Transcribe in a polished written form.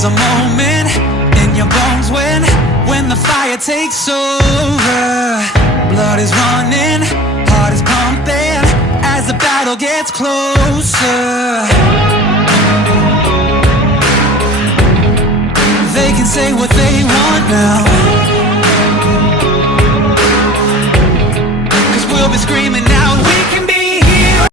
There's a moment in your bones when the fire takes over. Blood is running, heart is pumping as the battle gets closer. They can say what they want now, 'cause we'll be screaming now.